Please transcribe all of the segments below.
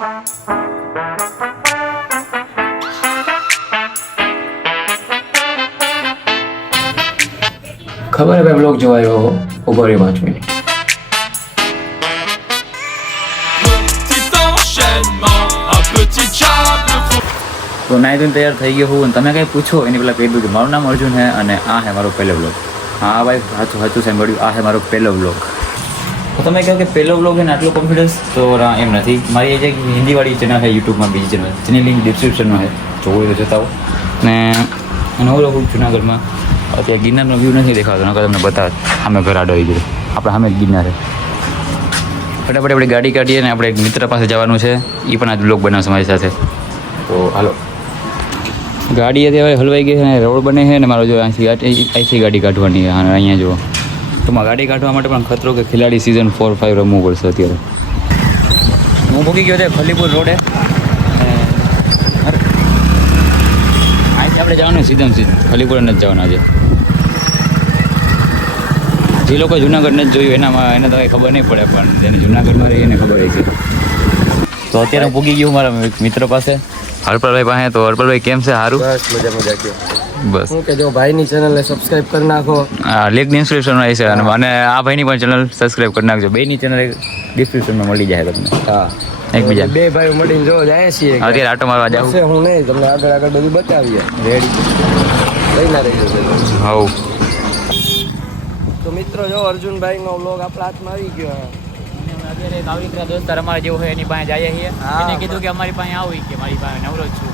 खबर है भाई ब्लॉग जो आयो हो उभो रही 5 मिनट તો નાઈ ધોઈને તૈયાર થઈ ગયો હું અને તમે કંઈ પૂછો એની પહેલાં કહી દઉં કે મારું નામ અર્જુન છે અને આ છે મારો પહેલો વ્લોગ. હા ભાઈ સાચું સાંભળ્યું, આ છે મારો પહેલો વ્લોગ. તો તમે કહો કે પહેલો વ્લોગ છે ને આટલો કોન્ફિડન્સ તો એમ નથી. મારી જે હિન્દીવાળી ચેનલ છે યુટ્યુબમાં, બીજી ચેનલ જેની લિંક ડિસ્ક્રિપ્શનમાં છે, જોવો તો જતા હો. ને નવો વ્લોગ જુનાગઢમાં અત્યારે ગિરનારનો વ્યૂ નથી દેખાતો, નકર તમને બતાવે સામે ઘર આડો આવી ગયો, આપણે સામે જ ગિરનાર છે. ફટાફટ આપણે ગાડી કાઢીએ ને આપણે એક મિત્ર પાસે જવાનું છે, એ પણ આજ વ્લોગ બનાવશે મારી સાથે. તો હાલો, ગાડી અત્યારે હલવાઈ ગઈ છે ને રોડ બને છે ને મારો જો અહીંથી ગાડી કાઢવાની છે. અને અહીંયા જુઓ તો ગાડી કાઢવા માટે પણ ખતરો કે ખિલાડી સિઝન 4-5 રમવું પડશે. અત્યારે હું ભૂકી ગયો છે ખલીપુર રોડે. અહીંથી આપણે જવાનું સીધમ ખલીપુર નથી જવાનું આજે. જે લોકો જુનાગઢ નથી જોયું એને તો કંઈ ખબર નહીં પડે, પણ જેને જુનાગઢમાં રહી એને ખબર છે. તો અત્યારે હું ભૂગી ગયું મારા મિત્ર પાસે, હરપલભાઈ પાસે. તો હરપલભાઈ કેમ છે? સારું, બસ મજા કયો. બસ હું કે જો ભાઈની ચેનલને સબસ્ક્રાઇબ કરી નાખો. હા, લિંક ડિસ્ક્રિપ્શનમાં આવી છે અને આ ભાઈની પણ ચેનલ સબસ્ક્રાઇબ કરી નાખજો. બેની ચેનલ ડિસ્ક્રિપ્શનમાં મળી જાય તમને. હા, એકબીજા બે ભાઈઓ મળીને જો જાય છીએ. અત્યારે આટો મારવા જાવ હું નહીં, તમને આગળ બધું બતાવીએ. રેડી લઈ ના રહી જશે. હવ. તો મિત્રો જો અર્જુનભાઈનો વ્લોગ આપણા હાથમાં આવી ગયો. અત્યારે એક આવી રીતના દોસ્તાર અમારા જેવો હોય એની પાસે જઈએ છીએ. એને કીધું કે અમારી પાસે આવી કે મારી પાસે નવરો જ છું.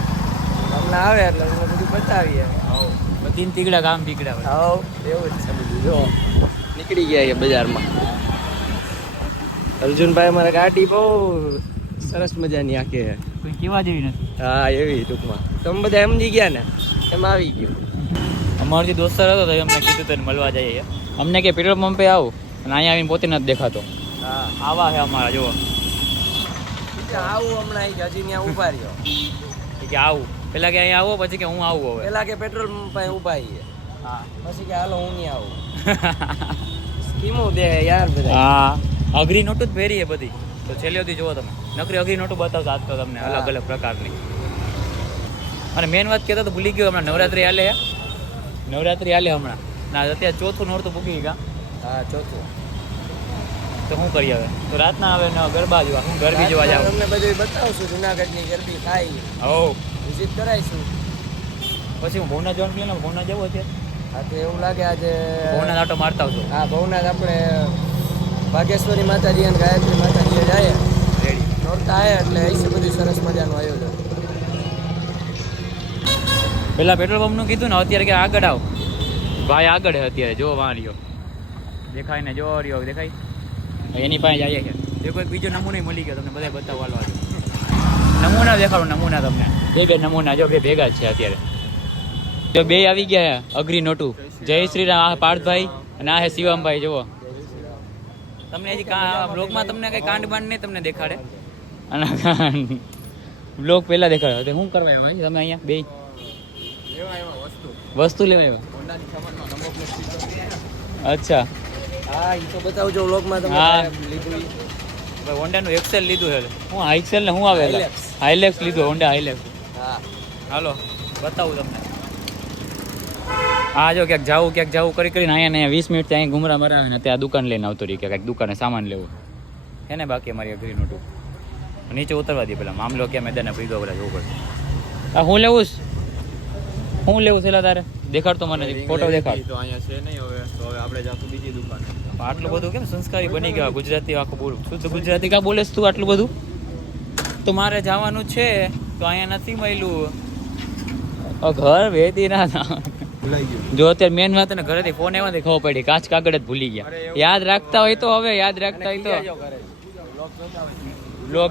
તમને આવે એટલે તમને બધું બતાવીએ. બધી તીગડા કામ બીગડા હોય. હા, એવું જ છે બધું. જો નીકળી ગયા છે બજારમાં. અર્જુનભાઈ અમારા ગાડી બહુ સરસ મજાની આખે છે. કોઈ કેવા જેવી નથી. હા, એવી ટૂંકમાં તમે બધા સમજી ગયા ને એમાં આવી ગયું. અમારો જે દોસ્તાર હતો તો અમને કીધું તને મળવા જઈએ. અમને કે પેટ્રોલ પંપે આવું અને અહીંયા આવીને પોતે નથી દેખાતો. હા, આવા છે અમારા જુઓ. આવું હમણાં હજી ત્યાં ઉભા રહ્યો. કે આવું પેલા કે અહીંયા આવો, પછી કે હું આવું હવે. પેલા કે પેટ્રોલ પંપ ઉભા છીએ. હા, પછી કે હાલો હું નહીં આવું. સ્કીમો દે યાર બધા. હા, અઘરી નોટું જ પહેરી છે બધી. તો છેલ્લે સુધી જુઓ તમે, નકરી અઘરી નોટું બતાવશો આજ તો તમને અલગ અલગ પ્રકારની. અને મેન વાત કહેતો તો ભૂલી ગયો, હમણાં નવરાત્રિ હાલે હમણાં ના અત્યારે ચોથું નોરતું ભૂકી ગયા. હા, ચોથું. તો શું કરીએ હવે? તો રાતના આવે ને ગરબા જોવા, હું ગરબી જોવા જાઉં. તમને બધું બતાવશું જુનાગઢની ગરબી થાય. હો, વિઝિટ કરાવીશું. પછી હું ભવના જવાનું કહ્યું ને, ભવના જવું અત્યારે. હા, તો એવું લાગે આજે ભવના આટો મારતા આવજો. હા, ભવનાથ આપણે ભાગેશ્વરી માતાજી અને ગાયત્રી માતાજીએ જાય રેડી નોરતા આવ્યા એટલે અહીંથી બધું સરસ મજાનું આયોજન. પેલા પેટ્રોલ પંપનું કીધું ને, અત્યારે કે આગળ આવ ભાઈ, આગળ છે અત્યારે. જો વાં રહ્યો દેખાય ને, જો રહ્યો દેખાય. એની પાસે જઈએ કે જો કોઈ બીજો નમૂનો મળી ગયો તમને બધા બતાવવા. નમૂના દેખાડો, નમૂના તમને બે નમૂના જો બે ભેગા જ છે અત્યારે. જો બે આવી ગયા અઘરી નોટું. જય શ્રી રામ. આ પાર્થભાઈ અને આ હે શિવમભાઈ. જુઓ તમને હજી બ્લોગમાં તમને કઈ કાંડ બાંડ નહીં તમને દેખાડે, અને બ્લોગ પહેલા દેખાડે. શું કરવા આવ્યા તમે અહીંયા બે? વસ્તુ લેવા આવ્યા. અચ્છા, હા, એ તો બતાવજો વ્લોગમાં તમે. હા. લીધું હોન્ડાનું એક્સેલ લીધું છે. હું હાઇક્સેલ ને હું આવે હાઇલેક્સ લીધું, હોન્ડા હાઇલેક્સ. હા, હાલો બતાવું તમને. હા, જો ક્યાંક જાવું કરીને અહીંયા 20 મિનિટ ત્યાં ઘુમરા મરાવે ને ત્યાં દુકાન લઈને આવતો રહી કે કંઈક દુકાને સામાન લેવું એને. બાકી અમારી અઘરી નોટું નીચે ઉતરવા દે પેલા. મામલો ક્યાં મેદાને પીધો પેલા જોવું પડે. હા, હું લેવું છે તારે? દેખાડ તો મને ફોટો દેખાડ. તો અહીંયા છે નહીં હવે, તો હવે આપણે જાશું બીજી દુકાને. આટલું બધું કેમ સંસ્કારી બની ગયા? ગુજરાતી આખું બોલું શુદ્ધ ગુજરાતી કા બોલેસ તું આટલું બધું? તો મારે જવાનું છે તો અહીંયા નથી મળ્યું. ઘર વેચી ના જો અત્યારે મેન વાત ને, ઘરેથી ફોન એમાંથી ખબર પડી કાચ કાગળ જ ભૂલી ગયા. યાદ રાખતા હોય તો બ્લોગ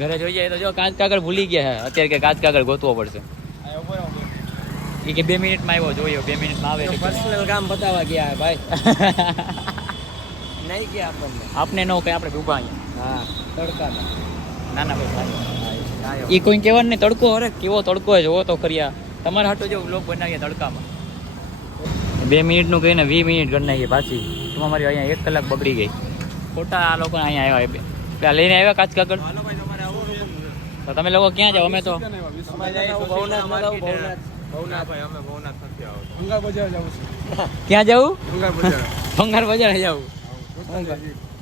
ઘરે જોઈ જાય તો જો કાચ કાગળ ભૂલી ગયા. અત્યારે કે કાચ કાગળ ગોતવો પડશે. એ કે 2 મિનિટમાં આવ્યો, જોયો 2 મિનિટમાં આવે. પર્સનલ કામ બતાવવા ગયા ભાઈ. નહીં ગયા આપને નો કઈ, આપણે ઉભા અહીંયા. હા, તડકાના ના ભાઈ, એ કોઈ કહેવાનું નહીં. તડકો, અરે કેવો તડકો જોવો તો ખરી. તમારા હાટો જો વ્લોગ બનાવીએ તડકામાં. 2 મિનિટનું કહીને 20 મિનિટ કરી નાખીએ પાછી. એમાં મારી અહીંયા 1 કલાક બગડી ગઈ. ખોટા આ લોકો અહીંયા આવ્યા. પેલા લઈને આવ્યા કાચ કાગળ. તો તમે લોકો ક્યાં જાઓ? અમે તો ક્યાં જવું? ભંગાર બજાર જવું.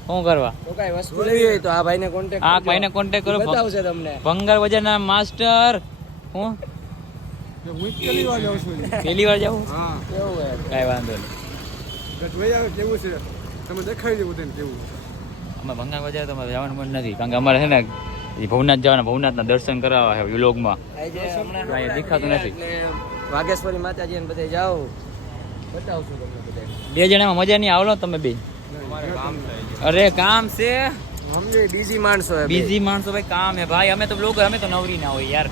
શું કરવા? તો કઈ વસ્તુ લેવી હોય તો આ ભાઈને કોન્ટેક્ટ આ ભાઈને કોન્ટેક્ટ કરો. બતાવશે તમને. ભંગાર બજારના માસ્ટર. હું પહેલી વાર જાઉં. કેવું હે? કાંઈ વાંધો નહીં. અમે ભંગાર બજાર તો અમારે જવાનું મન નથી, કારણ કે અમારે છે ને એ ભવનાથ જવાના, ભવનાથના દર્શન કરાવવા છે વ્લોગમાં. આજે હમણાં કાંઈ દેખાતું નથી. એટલે વાઘેશ્વરી માતાજી ને બધે જાઓ, બતાવશું તમને બધે. બે જણામાં મજા નહીં આવલો તમે બે. અરે કામ છે, સમજો બીજી માણસો હે. બીજી માણસો ભાઈ કામ હે ભાઈ. અમે તો બ્લોગર, અમે તો નવરી ના હોય યાર.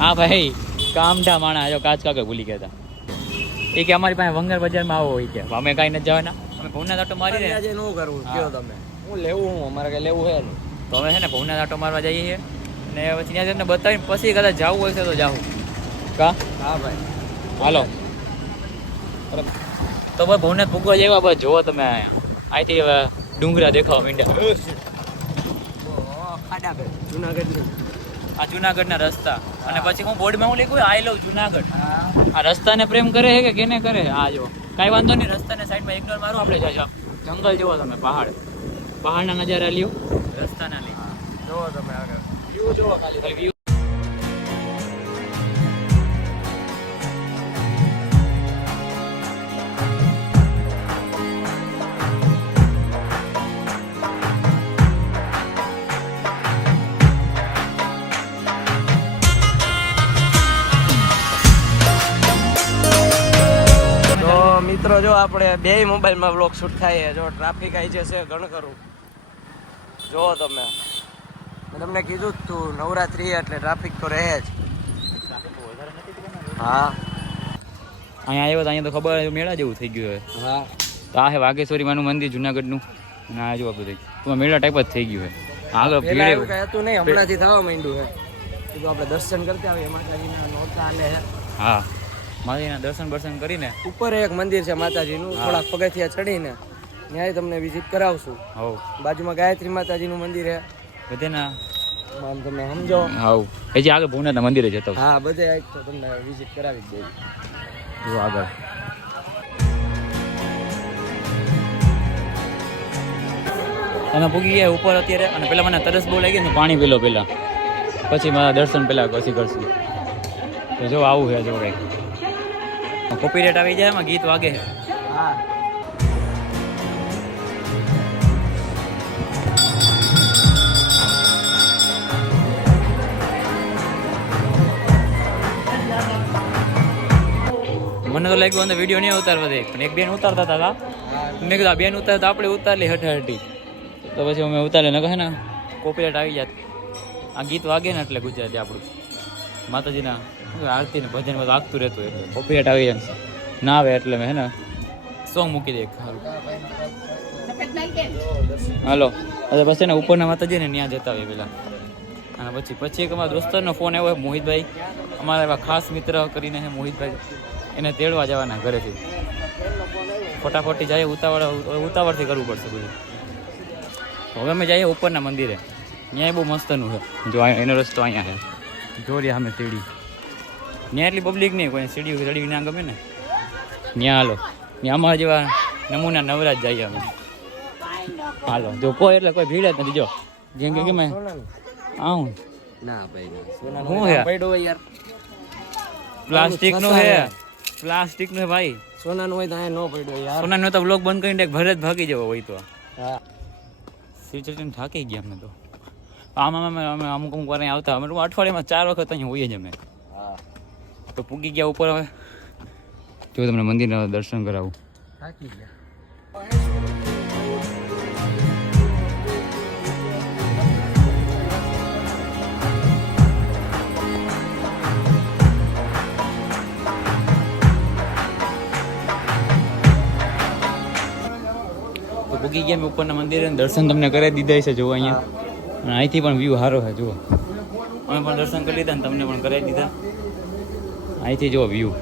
હા ભાઈ કામઠા માણા જો કાચ કાકા ભૂલી ગયા હતા. એ કે અમારી પાસે ભંગાર બજારમાં આવો હોય કે અમે કાંઈ નથી જવાના, અમે ભવનાથ આટો મારી આજે નો કરવું કયો તમે. હું લેવું હું અમારે કઈ લેવું હે નહીં. તો અમે છે ને ભવનાથ આટો મારવા જઈએ છીએ ને પછી ત્યાં તમને બતાવીને પછી કદાચ જવું હોય છે તો જાવું. કા હા ભાઈ હાલો. તો ભાઈ ભવનાથ ભૂગવા જેવા બસ જોવો તમે અહીંયા અહીંથી હવે ડુંગરા દેખાવા માંડ્યા. ખાડા કર જુનાગઢની. આ જુનાગઢના રસ્તા અને પછી હું બોર્ડમાં હું લખ્યું આઈ લવ જુનાગઢ. આ રસ્તાને પ્રેમ કરે છે કે કેને કરે? આ જો કાંઈ વાંધો નહીં, રસ્તાને સાઈડમાં ઇગ્નોર મારો. આપણે જાય જંગલ જોવો તમે, પહાડના નજારા લ્યો, રસ્તાના લઈ જોવો તમે આગળ વ્યૂ જોવો ખાલી વ્યૂ. મિત્રો જો આપણે બે મોબાઈલમાં વ્લોગ શૂટ થાય જો ટ્રાફિક આવી જશે ઘણ કરું જો તમે. મેં તમને કીધું જ તું નવરાત્રી એટલે ટ્રાફિક તો રહે જ. હા અહીંયા આવ્યો તો અહીંયા તો ખબર મેળા જેવું થઈ ગયું હોય. હા તો આ છે વાઘેશ્વરી માનું મંદિર જુનાગઢનું અને આ જો બધું તો મેળા ટાઈપ જ થઈ ગયું હોય. આગળ પેલા એવું ભીડ. કઈ હતું નહીં, હમણાંથી થવા માંડ્યું હે. કીધું આપણે દર્શન કરતા આવીએ માતાજીના નોરતા આલે હે. હા માતાજીના દર્શન બર્શન કરીને ઉપર એક મંદિર છે માતાજીનું, થોડાક પગથિયા ચડીને ત્યાંય તમને વિઝિટ કરાવશું. હવ બાજુમાં ગાયત્રી માતાજીનું મંદિર છે, બધેના આમ તમે સમજો. હવ હજી આગળ ભવનાથના મંદિરે જતો હા બધે આજ તો તમને વિઝિટ કરાવી જ દઈએ. જો આગળ. અમે પૂગી ગયા ઉપર અત્યારે અને પેલા મને તરસ બહુ લાગી ને પાણી પીલો પેલા, પછી મારા દર્શન પેલા પછી કરશું. તો જો આવું છે જો કંઈક કોપીરાઇટ આવી જાય એમાં ગીત વાગે છે. હા મને તો લાગ્યું અંદર વિડીયો નહીં ઉતારવા દે, પણ એક બેન ઉતારતા હતા. મેં કીધું આ બેન ઉતારતા આપણે ઉતારલી હઠાહટી, તો પછી અમે ઉતારે નકર હે ને કોપીરાઇટ આવી જાત. આ ગીત વાગે ને એટલે ગુજરાતી આપણું માતાજીના આરતી ને ભજન બધું વાગતું રહેતું, એટલે કોપીરાઇટ આવી જાય ના આવે એટલે મેં હે ને સોંગ મૂકી દે સારું. હાલો હવે પછી ને ઉપરના માતાજી ને ત્યાં જતા હોય પેલા, અને પછી એક અમારા દોસ્તરનો ફોન આવ્યો મોહિતભાઈ, અમારા એવા ખાસ મિત્ર કરીને છે મોહિતભાઈ, એને તેડવા જવાના ઘરેથી. ફટાફટી જઈએ, ઉતાવળથી કરવું પડશે બધું. હવે અમે જઈએ ઉપરના મંદિરે, ત્યાં બહુ મસ્તનું છે. જો એનો રસ્તો અહીંયા છે, જોડી અમે સીડી. ત્યાં એટલી પબ્લિક નહીં, કોઈ સીડી ચડી ના ગમે ને ત્યાં હાલો. ત્યાં અમારા જેવા નમૂના નવરાજ જઈએ અમે. હાલો જો કોઈ એટલે કોઈ ભીડ જ નથી. જો જેમ કે મેં આવું ના ભાઈ શું છે? પડ્યો યાર પ્લાસ્ટિકનું છે, પ્લાસ્ટિકનું ભાઈ. સોનાનું હોય તો અહીંયા નો પડ્યો યાર. સોનાનો તો બ્લોક બંધ કરીને ઘરે જ ભાગી જવો હોય તો. હા શ્રી ચર્ચને થાકી ગયા અમે તો. આમાં અમે અમુક વાર અહીં આવતા, અમે અઠવાડિયામાં 4 વખત અહીં હોઈએ જ અમે. હા તો પૂગી ગયા ઉપર. હવે જો તમને મંદિરના દર્શન કરાવું. થાકી ગયા. તો પૂગી ગયા અમે ઉપરના મંદિરે, દર્શન તમને કરાવી દીધા છે. જુઓ અહીંયા, અને અહીંથી પણ વ્યૂ સારો છે. જુઓ અમે પણ દર્શન કરી લીધા ને તમને પણ કરાવી દીધા. અહીંથી જુઓ વ્યૂ.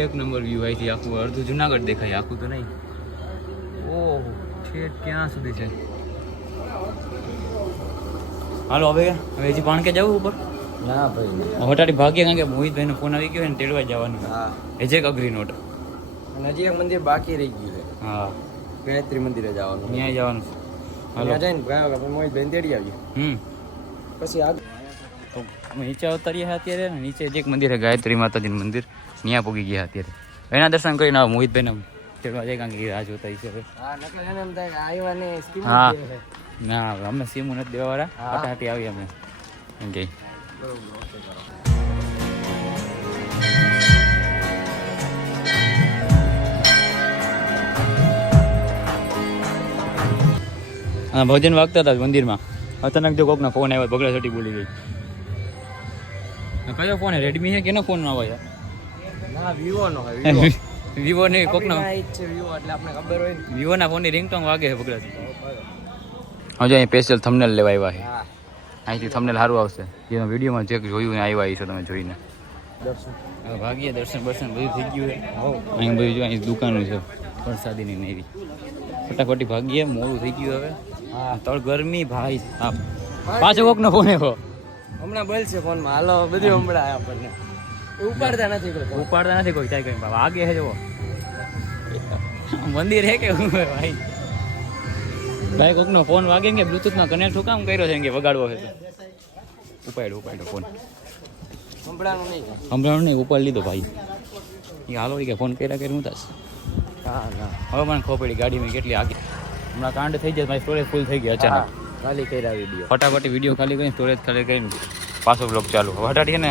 એક નંબર વ્યૂ. અહીંથી આખું અડધું જુનાગઢ દેખાય, આખું તો નહીં. ઓહ શેટ ક્યાં સુધી છે? હાલો હવે હજી પાણ કે જવું ઉપર? ના ભાઈ હટાડી ભાગ્ય કારણ કે મોહિતભાઈનો ફોન આવી ગયો ને તેડવા જવાનું. હા એજેક અગ્રી નોટ. અને હજી એક મંદિર બાકી રહી ગયું છે, હા ગાયત્રી મંદિરે જવાનું. ત્યાં જવાનું છે. હાલો ત્યાં જઈને ગયા વખત મોહિતભાઈ તેડી આવ્યું. પછી આગળ તો અમે નીચે ઉતરીએ છીએ અત્યારે ને નીચે જ એક મંદિર છે ગાયત્રી માતાજીનું મંદિર, ત્યાં પૂગી ગયા અત્યારે. એના દર્શન કરીને આવો મોહિતભાઈને તેડવા જાય કારણ કે રાહ જોતા છે હવે. હા નકલ એને એમ થાય કે આવ્યા ને સ્કીમ હા. દે છે. ના અમે સીમું નથી દેવાવાળા, હા. હટાહટી આવી અમે એમ કે. બરોબર, ઓકે કરો. હા ભજન વાગતા હતા મંદિરમાં, અચાનક જો કોકના ફોન આવ્યો, બગડા છટી બોલી ગઈ. કયો ફોન? રેડમી છે કેનો ફોન આવે યાર? ના વિવો નો હોય, વિવો. વિવો ને કોકનો આપણી આ ઈ જ છે વિવો, એટલે આપણે ખબર હોય ને. વિવોના ફોનની રિંગટોન વાગે છે બગડા છટી. હજુ અહીં સ્પેશિયલ થંબનેલ લેવા આવ્યા છે. હા અહીંથી થંબનેલ સારું આવશે. જે વિડીયોમાં જે જોયું ને આવ્યા છો તમે જોઈને. દર્શન. હવે ભાગીએ, દર્શન બર્શન બધું થઈ ગયું છે. અહીં બધું જો અહીં દુકાનો છે વરસાદીની ને એવી. ફટાફટી ભાગીએ, મોડું થઈ ગયું હવે. હા તળ ગરમી ભાઈ સાહેબ. પાછો કોકનો ફોન આવ્યો. હમણાં બોલ છે ફોનમાં, હાલો બધું હમણાં આપણને ઉપાડતા નથી કોઈ ફોન. ઉપાડતા નથી કોઈ ચાય કઈ આગે છે જુઓ મંદિર હે કે શું હે ભાઈ? ભાઈ કોકનો ફોન વાગે ને કે બ્લુટૂથમાં કનેક્ટ હું કામ કર્યો છે કે વગાડવો છે તો ઉપાડ્યો ફોન. સંભળાનું નહીં. હમણાં નહીં ઉપાડ લીધો ભાઈ. એ હાલો કે ફોન કર્યા હું તાસ. હા ના હવે મને ખબર પડી ગાડીમાં કેટલી આગી. હમણાં કાંડ થઈ જાય, મારી સ્ટોરેજ ફૂલ થઈ ગઈ અચાનક. ખાલી કર્યા વિડીયો. ફટાફટ વિડીયો ખાલી કરીને સ્ટોરેજ ખાલી કરીને પાછો બ્લોગ ચાલુ. હટાડીએ ને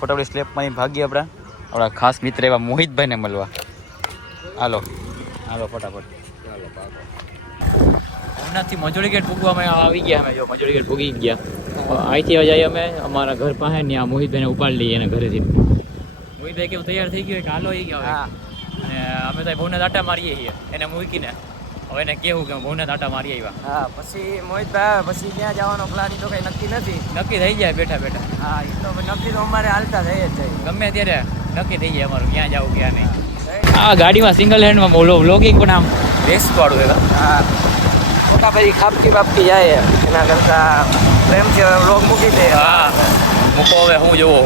ફટાફટ સ્લેપમાં ભાગીએ આપણા ખાસ મિત્ર એવા મોહિતભાઈને મળવા. હાલો ફટાફટ. હમણાંથી મજૂરી ગેટ પૂગવામાં આવી ગયા અમે. જો મજૂરી ગેટ પૂગી ગયા. અહીંથી જઈએ અમે અમારા ઘર પાસે ને આ મોહિતભાઈને ઉપાડી લઈએ એને ઘરેથી. મોહિતભાઈ કેવું તૈયાર થઈ ગયું કે હાલો એ ગયા. હા અને અમે તો ભવને આટા મારીએ છીએ એને મૂકીને. હવે એને કેવું કે ભવને આટા મારી આવ્યા. હા પછી મોહિતભાઈ આવે પછી ત્યાં જવાનો પ્લાન તો કઈ નક્કી નથી. નક્કી થઈ જાય બેઠા. હા એ તો નક્કી તો અમારે હાલતા થઈ જ જાય. ગમે ત્યારે નક્કી થઈ જાય અમારું ક્યાં જવું ક્યાં નહીં. આ ગાડીમાં સિંગલ હેન્ડમાં બોલો વ્લોગિંગ પણ આમ બેસ્ટ વાળું છે. હા મોટા ભાઈ ખાપકી બાપકી જાય એના કરતા પ્રેમથી વ્લોગ મૂકી દે. હા મૂકો હવે હું જોવો.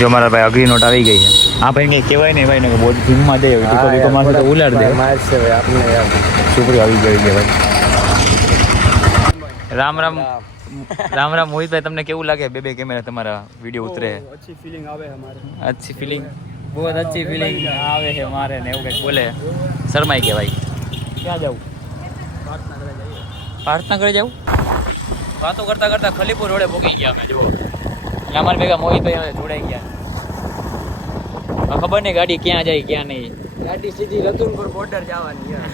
જો મારા ભાઈ અગ્રી નોટ આવી ગઈ છે. આ ભાઈ કઈ કહેવાય નહીં ભાઈ ને બહુ ધૂમમાં દે તો ઉલાડ દે. મારશે ભાઈ આપણે યાર. છોકરી આવી ગઈ છે ભાઈ. રામ મોહિતભાઈ, તમને કેવું લાગે બે કેમેરા તમારા વિડીયો ઉતરે? अच्छी फीलिंग आवे हमारे. अच्छी फीलिंग, बहुत अच्छी फीलिंग આવે છે મારે ને એવું કંઈક બોલે. શરમાઈ ગયા ભાઈ. ક્યાં જવું? પ્રાર્થના કરે જવું. વાતો કરતા કરતા ખલીપુર રોડે પહોંચી ગયા અમે. જુઓ અમારા ભેગા મોહિતભાઈ હવે જોડાઈ ગયા. ખબર નહીં ગાડી ક્યાં જાય ક્યાં નહીં. ગાડી સીધી રતનપુર બોર્ડર જવાની યાર.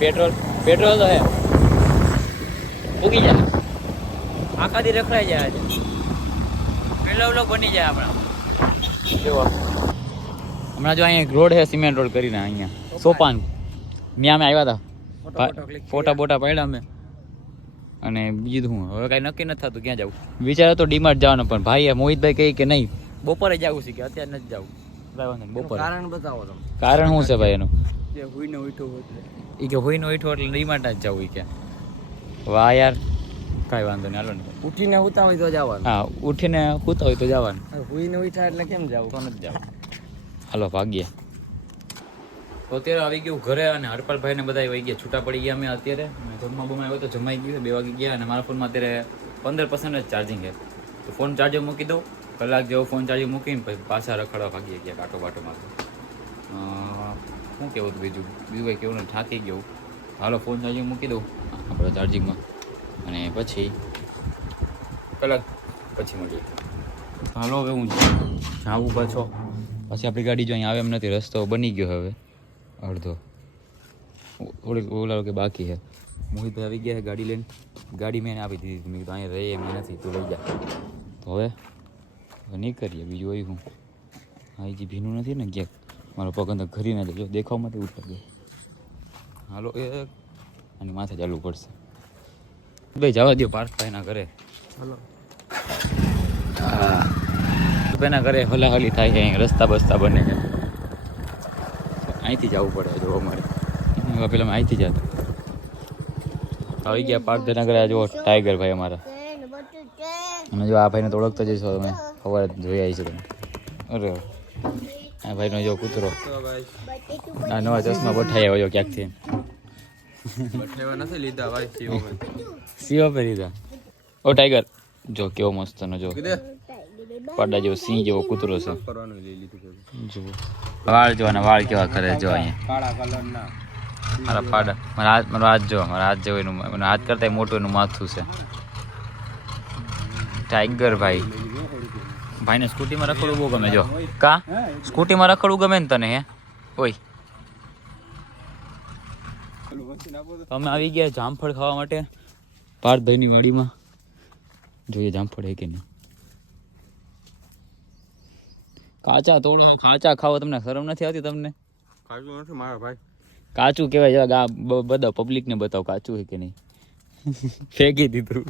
પેટ્રોલ તો હે પૂગી જાય. આખા દી રખડાઈ જાય આજે. પેલો વ્લોગ બની જાય આપણા. જુઓ હમણાં જો અહીંયા એક રોડ છે સિમેન્ટ રોડ કરીને અહીંયા સોપાન. ત્યાં અમે આવ્યા હતા, ફોટા બોટા પાડ્યા અમે. અને બીજું હું હવે કાંઈ નક્કી નથી થતું ક્યાં જવું. વિચાર હતો ડીમાર્ટ જવાનો પણ ભાઈ મોહિતભાઈ કહે કે નહીં બપોરે જવું છે કે અત્યારે નથી જવું. બપોરે કારણ બતાવો તમે. કારણ શું છે ભાઈ એનું? જે હુઈને ઉઠો એ કે હોઈને ઉઠો એટલે ડીમાર્ટ જ જવું એ કે. વાહ યાર કાંઈ વાંધો નહીં હાલો ને. ઉઠીને ઉતા હોય તો જવાનું. હા ઉઠીને સૂતા હોય તો જવાનું. હુઈને ઉઠા એટલે કેમ જવું? તો નથી જવું. હાલો ભાગીએ. તો અત્યારે આવી ગયું ઘરે અને હરપાલભાઈને બધા વહી ગયા, છૂટા પડી ગયા અમે અત્યારે. જમવા બમવા આવ્યો તો જમાઈ ગયું 2 વાગી ગયા. અને મારા ફોનમાં અત્યારે 15% જ ચાર્જિંગ છે. તો ફોન ચાર્જર મૂકી દઉં, કલાક જેવો ફોન ચાર્જિંગ મૂકીને પછી પાછા રખડવા ભાગી ગયા કાંટો બાટોમાં. શું કહેવું હતું બીજું કંઈ કેવું ને થાકી ગયું. હાલો ફોન ચાર્જિંગ મૂકી દઉં આપણે ચાર્જિંગમાં અને પછી કલાક પછી મળીએ. હાલો હવે હું જાઉં પાછો. પછી આપણી ગાડી જો અહીં આવે એમ નથી, રસ્તો બની ગયો હવે અડધો. થોડીક ઓલા કે બાકી છે. મોહિતભાઈ આવી ગયા છે ગાડી લઈને. ગાડી મેં એને આપી દીધી. મેં કીધું અહીંયા રહે એમ નથી, તું લઈ જા. તો હવે નહીં કરીએ બીજું હોય હું. હા જે ભીનું નથી ને ક્યાંક મારો પગ અંદર ઘરી ના જાય. જો દેખાવમાં તો ઉપર ગયો. હાલો એ અને માથે ચાલુ પડશે. ભાઈ જવા દો પાર્થભાઈના ઘરે. હલો ભાઈના ઘરે હલાહલી થાય છે. અહીં રસ્તા બસ્તા બને છે. અહીંથી જવું પડે જો અમારે પેલા અહીંથી જતા આવી ગયા પાર્થનગર જો ટાઈગર ભાઈ અમારા અને જો આ ભાઈને તો ઓળખતા જઈશો તમે ખબર જોઈ આવી છે તમે અરે આ ભાઈનો જો કૂતરો આ નવા ચશ્મા બઠાઈ આવ્યો ક્યાંકથી નથી લીધા ભાઈ સીઓ પે લીધા ઓ ટાઈગર જો કેવો મસ્ત નો જો પાડા જેવો સિંહ જેવો કૂતરો છે જો વાળ જો અને વાળ કેવા કરે જો અહીંયા કાળા કલરના મારા પાડા મારા હાથ જો મારા હાથ જેવું એનું મને હાથ કરતા મોટું એનું માથું છે ટાઈગર ભાઈ ભાઈને સ્કૂટીમાં રખડવું બહુ ગમે જો કા સ્કૂટીમાં રખડવું ગમે ને તને હે ઓય અમે આવી ગયા જામફળ ખાવા માટે પાર્થભાઈની વાડીમાં જોઈએ જામફળ હે કે નહીં કાચા તોડો કાચા ખાવો તમને શરમ નથી આવતી તમને કાચું નથી મારા ભાઈ કાચું કહેવાય જરા બધા પબ્લિકને બતાવો કાચું છે કે નહીં ફેંકી દીધું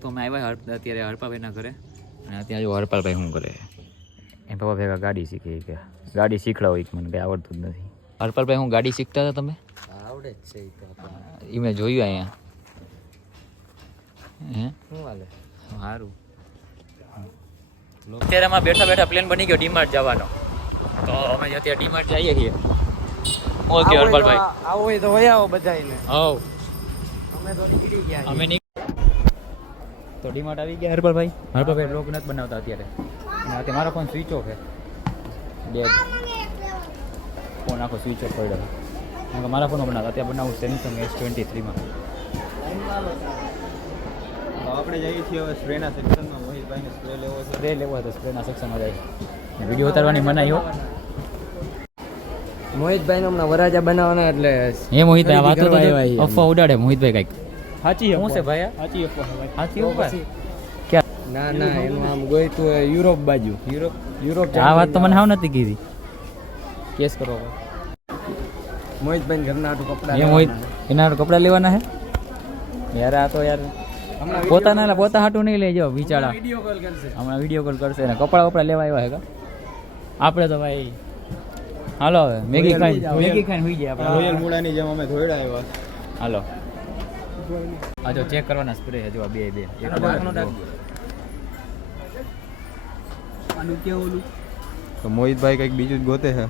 તો અમે આવ્યા અત્યારે હરપાભાઈના ઘરે અને ત્યાં જો હરપાલભાઈ શું કરે એમ પપ્પા ભેગા ગાડી શીખી કે ગાડી શીખડાવો એક મને કંઈ આવડતું જ નથી હરપાલભાઈ હું ગાડી શીખતા હતા તમે આવડે જ છે એ મેં જોયું અહીંયા હે શું હાલે સારું અત્યારે એમાં બેઠા બેઠા પ્લેન બની ગયો ડીમાર્ટ જવાનો તો અમે અત્યારે ડીમાર્ટ જઈએ છીએ ઓકે હરપાલભાઈ આવો હોય તો વહી આવો બધાને હવ અમે તો નીકળી ગયા અમે તો ડીમાર્ટ આવી ગયા હરપાલભાઈ હરપાલભાઈ બ્લોગ નથી બનાવતા અત્યારે અને અત્યારે મારો ફોન સ્વિચ ઓફ છે ડેડ ફોન આખો સ્વિચ ઓફ પડ્યો કારણ કે મારા ફોનમાં બનાવતા અત્યારે બનાવું સેમસંગ S23માં આપણે જઈએ છીએ હવે સ્પ્રેના સેક્શનમાં મોહિતભાઈને સ્પ્રે લેવો છે સ્પ્રે લેવો હોય તો સ્પ્રેના સેક્શનમાં જાય વિડીયો ઉતારવાની મનાઈ હો મોહિતભાઈ નો હમણાં વરાજા બનાવવાના એટલે હે મોહિતભાઈ આ વાતો તો ખરીદી કરવા આવ્યા અફવા ઉડાડે મોહિતભાઈ કાંઈક સાચી શું છે ભાઈ સાચી અફવા હાથી ઉપર ક્યાં ના ના એનું આમ ગઈ તું યુરોપ બાજુ યુરોપ આ વાત તો મને હાવ નથી કીધી કેસ કરો મોહિતભાઈ ઘરના હાટુ કપડા એ મોહિત એના કપડાં લેવાના હે યાર આ તો યાર પોતાના પોતા હાટું નહીં લઈ જાઓ બિચારા વિડીયો કોલ કરશે હમણાં વિડીયો કોલ કરશે ને કપડાં લેવા આવ્યા હે કા આપણે તો ભાઈ હાલો હવે મેગી ખાઈને હોઈ જાય આપણે રોયલ મૂળાની જેમ અમે ધોઈડા આવ્યા હાલો આ જો ચેક કરવાના સ્પ્રે છે જો આ બે એક આનું કેવું ઓલું તો મોહિતભાઈ કંઈક બીજું જ ગોતે છે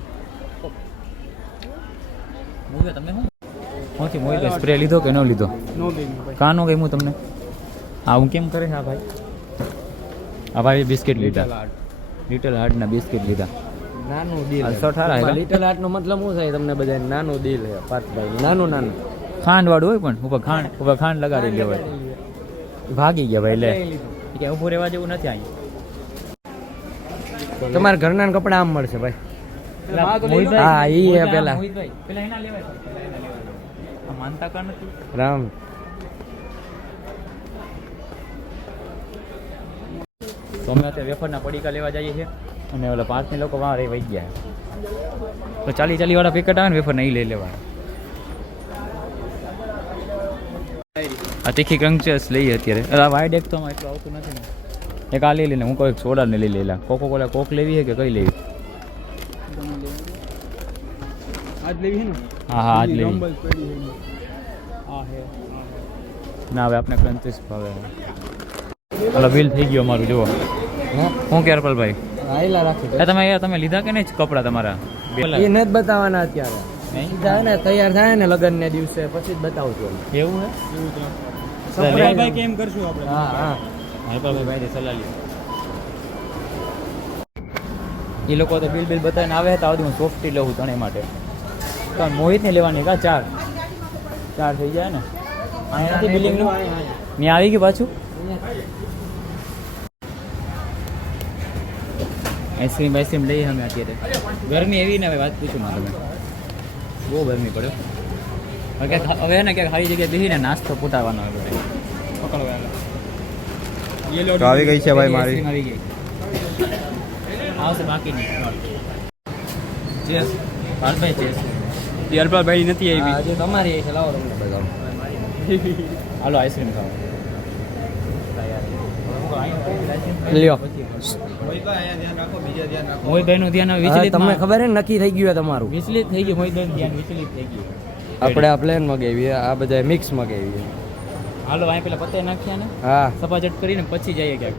તમે હું મોહિતભાઈ સ્પ્રે લીધો કે ન લીધો કાનો કઈ હું તમને આ હું કેમ કરે છે આ ભાઈ બિસ્કિટ લીધા લિટલ હાર્ટના બિસ્કિટ લીધા નાનું દિલ આ 118 હે લિટલ આર્ટ નો મતલબ શું થાય તમને બધાને નાનું દિલ છે પાર્થભાઈ નાનું નાનું ખાંડ વાળું હોય પણ ઉપર ખાંડ લગાડી લેવાય ભાગી ગયા ભાઈ લે કે ઉભું રહેવા જેવું નથી અહીં તમારા ઘરના કપડા આમ મળશે ભાઈ હા ઈ હે પેલા એના લેવાય માનતા કા નથી રામ તો અમે અત્યારે વેફરના પડીકા લેવા જઈએ છીએ અને ઓલા પાંચની લોકો વાં રહી વહી ગયા તો 40 વાળા પેકેટ આવે ને વેફર નહીં લઈ લેવા આ તીખી ક્રંચેસ લઈએ અત્યારે આ વાઇડ એક તો એટલું આવતું નથી ને એક આ લઈ લઈને હું કોઈ સોડાને લઈ લેલા કોકો કોલા કોક લેવી છે કે કઈ લેવી આજ લેવી છે ને હા આજ લેવી પડી આ હે ના હવે આપણે ક્રંચેસ ભાવે હાલો બિલ થઈ ગયો અમારું જુઓ હું કે હરપાલભાઈ આયલા રાખી તમે લીધા કે નહીં કપડા તમારા એ નથી બતાવવાના અત્યારે જાય ને તૈયાર થાય ને લગ્ન ને દિવસે પછી જ બતાવું છું એવું હે સરપ્રાઈઝ કેમ કરશું આપણે હા હા હરપાલભાઈ સલાહ લ્યો એ લોકો તો બિલ બતાવીને આવે તો આવતી હું સોફ્ટી લઉં તને માટે તો મોહિતને લેવાની કા ચાર થઈ જાય ને અહીંયા નથી બિલિંગનું ત્યાં આવી ગયું પાછું આઈસ્ક્રીમ લઈએ અમે અત્યારે ગરમી એવી ને હવે વાત પૂછું માં તમે બહુ ગરમી પડ્યો હવે ને ક્યાંક સારી જગ્યાએ બેસીને નાસ્તો પૂટાવાનો તો આવી ગઈ છે ભાઈ મારી આવી ગઈ આવશે બાકી નહીં ચેસ પાર્થભાઈ ચેસ હરપાલભાઈ નથી આવી આજે તમારી એ છે લાવો તમને બતાવું હાલો આઈસ્ક્રીમ ખાઓ લ્યો મોહિતભાઈ અહીંયા ધ્યાન રાખો, બીજા ધ્યાન રાખો. મોહિતભાઈનું ધ્યાન હા, વિચલિત તમને ખબર હે ને નક્કી થઈ ગયું હે તમારું. વિચલિત થઈ ગયું, મોહિતભાઈનું ધ્યાન વિચલિત થઈ ગયું. આપણે આ પ્લેન મગાવીએ, આ બધા મિક્સ મગાવીએ. હાલો અહીં પેલા પત્તે નાખ્યા ને હા સપાચટ કરીને પછી જઈએ ક્યાંક.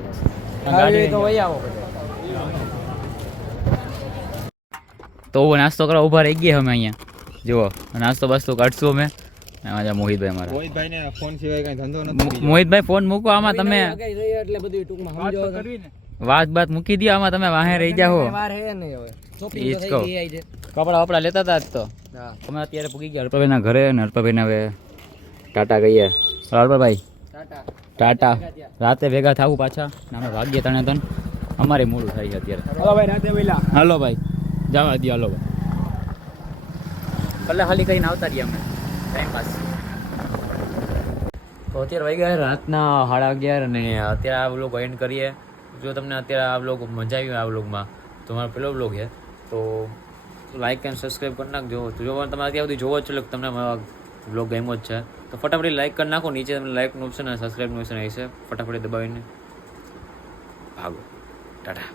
ખાવી હોય તો વહી આવો બધા. તો નાસ્તો કરવા ઊભા રહી ગયા અમે અહીંયા. જુઓ નાસ્તો બાસ્તો કાઢશું અમે. આમાં મોહિતભાઈ મારા. મોહિતભાઈને ફોન સિવાય કઈ ધંધો નથી. મોહિતભાઈ ફોન મૂકો આમાં તમે લગાઈ દઈએ એટલે બધું ટૂંકમાં સમજો વાત બાત મૂકી દો આમાં, તમે વાહે રહી જાઓ. વાર હે નહીં હવે. શોપિંગ ઈ તો જ થઈ કહું. ગઈ આઈ છે. કપડા વપડા લેતા હતા આજ તો. હા અમે અત્યારે પૂગી ગયા હરપાભાઈના ઘરે અને હરપાભાઈને હવે ટાટા કહીએ. હરપાભાઈ ટાટા. ટાટા. રાતે ભેગા થાવું પાછા ને અમે ભાગ્ય તણે તન અમારે મોડું થાય છે અત્યારે. હાલો ભાઈ રાતે વેલા. હાલો ભાઈ જવા દો. હાલો ભાઈ કલાક ખાલી કરીને આવતા રહ્યા અમે ટાઈમ પાસ. તો અત્યારે વાગી ગયા રાતના 11:30 અને અત્યારે આ વ્લોગ એન્ડ કરીએ. જો તમને અત્યારે આ વ્લોગ મજા આવી આ વ્લોગમાં તો મારો પહેલો વ્લોગ છે તો લાઇક એન્ડ સબસ્ક્રાઈબ કરી નાખજો. તો જો તમારે ત્યાં સુધી જોવો જ છો એટલે તમને વ્લોગ ગમ્યો જ છે તો ફટાફટ લાઇક કરી નાખો. નીચે તમને લાઇકનું ઓપ્શન અને સબસ્ક્રાઈબનું ઓપ્શન આવી છે, ફટાફટ દબાવીને ભાગો. ટાટા.